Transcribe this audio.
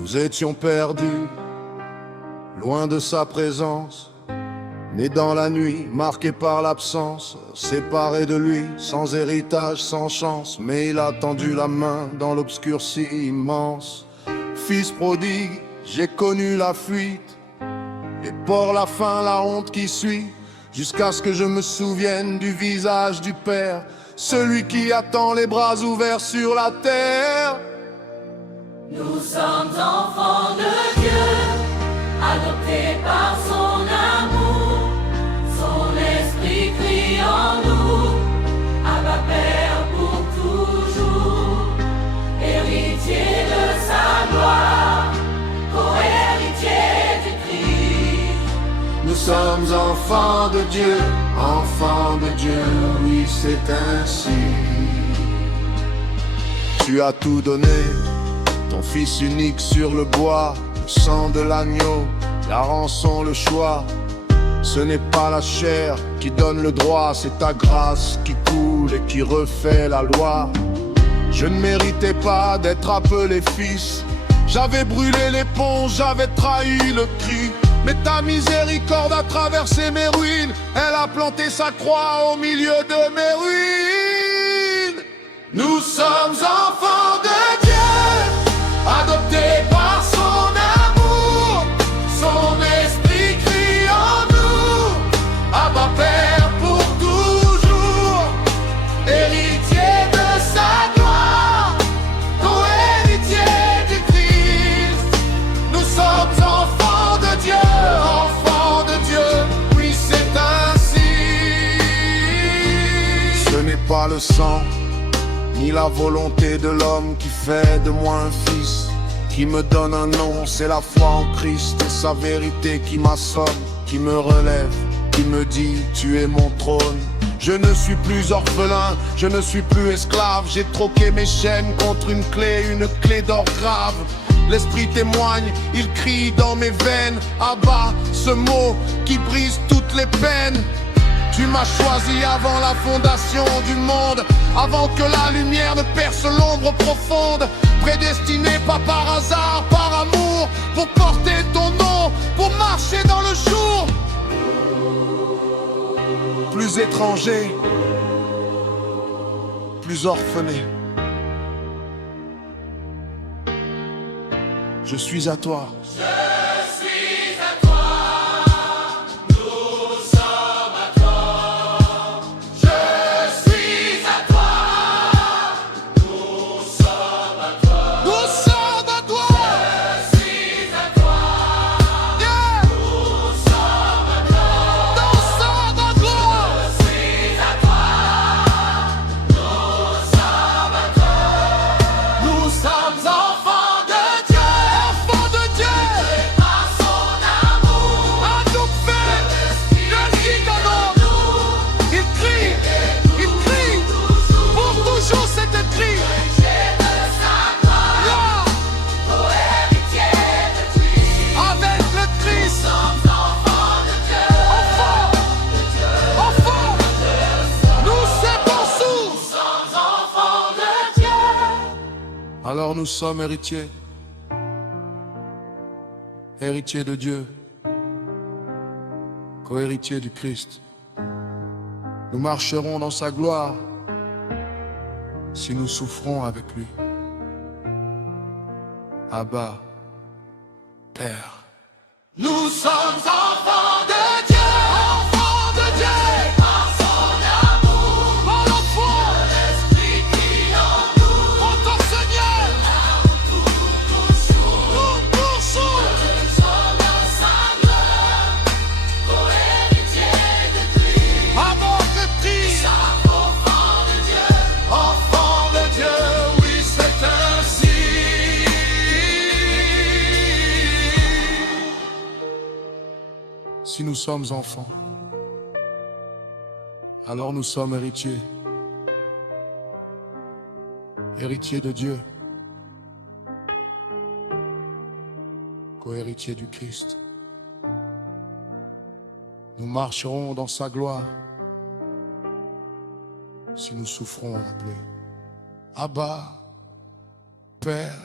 Nous étions perdus, loin de sa présence, nés dans la nuit, marqués par l'absence, séparés de lui, sans héritage, sans chance. Mais il a tendu la main dans l'obscurci immense. Fils prodigue, j'ai connu la fuite, et pour la faim, la honte qui suit, jusqu'à ce que je me souvienne du visage du Père, celui qui attend les bras ouverts sur la terre. Nous sommes enfants de Dieu, adoptés par son amour. Son esprit crie en nous, Abba Père pour toujours. Héritier de sa gloire, co-héritier du Christ. Nous sommes enfants de Dieu, oui c'est ainsi. Tu as tout donné, ton fils unique sur le bois, le sang de l'agneau, la rançon, le choix. Ce n'est pas la chair qui donne le droit, c'est ta grâce qui coule et qui refait la loi. Je ne méritais pas d'être appelé fils, j'avais brûlé les ponts, j'avais trahi le cri. Mais ta miséricorde a traversé mes ruines, elle a planté sa croix au milieu de mes ruines. Nous sommes enfants de Dieu, adoptés par son amour. Son esprit crie en nous, Abba Père pour toujours. Héritier de sa gloire, co-héritier du Christ. Nous sommes enfants de Dieu, oui c'est ainsi. Ce n'est pas le sang ni la volonté de l'homme qui fait de moi un fils, qui me donne un nom, c'est la foi en Christ et sa vérité qui m'assomme, qui me relève, qui me dit tu es mon trône. Je ne suis plus orphelin, je ne suis plus esclave, j'ai troqué mes chaînes contre une clé d'or grave. L'esprit témoigne, il crie dans mes veines, Abba, ce mot qui brise toutes les peines. Tu m'as choisi avant la fondation du monde, avant que la lumière ne perce l'ombre profonde. Prédestiné pas par hasard, par amour, pour porter ton nom, pour marcher dans le jour. Plus étranger, plus orphelin. Je suis à toi. Je suis à toi, nous sommes à toi. Je suis à toi, nous sommes à toi. Nous sommes à toi. Je suis à toi, Yeah. nous sommes à toi. Nous sommes à toi. Je suis à toi, nous sommes à toi. Nous sommes enfants de par son amour, À tout fait, le citadin. Il crie, pour toujours cet écrit. héritier de sa gloire, co-héritier de Christ. Avec le Christ, Nous sommes enfants de Dieu, enfant, nous serons sous. nous sommes enfants de Dieu. Alors nous sommes héritiers, héritiers de Dieu, co-héritiers du Christ. Nous marcherons dans sa gloire si nous souffrons avec lui. Abba, Père. Nous sommes enfants de Dieu, par son amour. Par la foi, L'esprit qui en nous, en ton Seigneur, nous marchons. nous sommes dans sa gloire, co-héritier de Christ. Avant le Christ, Enfants de Dieu, oui c'est ainsi. Si nous sommes enfants, alors nous sommes héritiers. Héritiers de Dieu, co-héritiers du Christ. Nous marcherons dans sa gloire si nous souffrons avec lui. Abba, Père.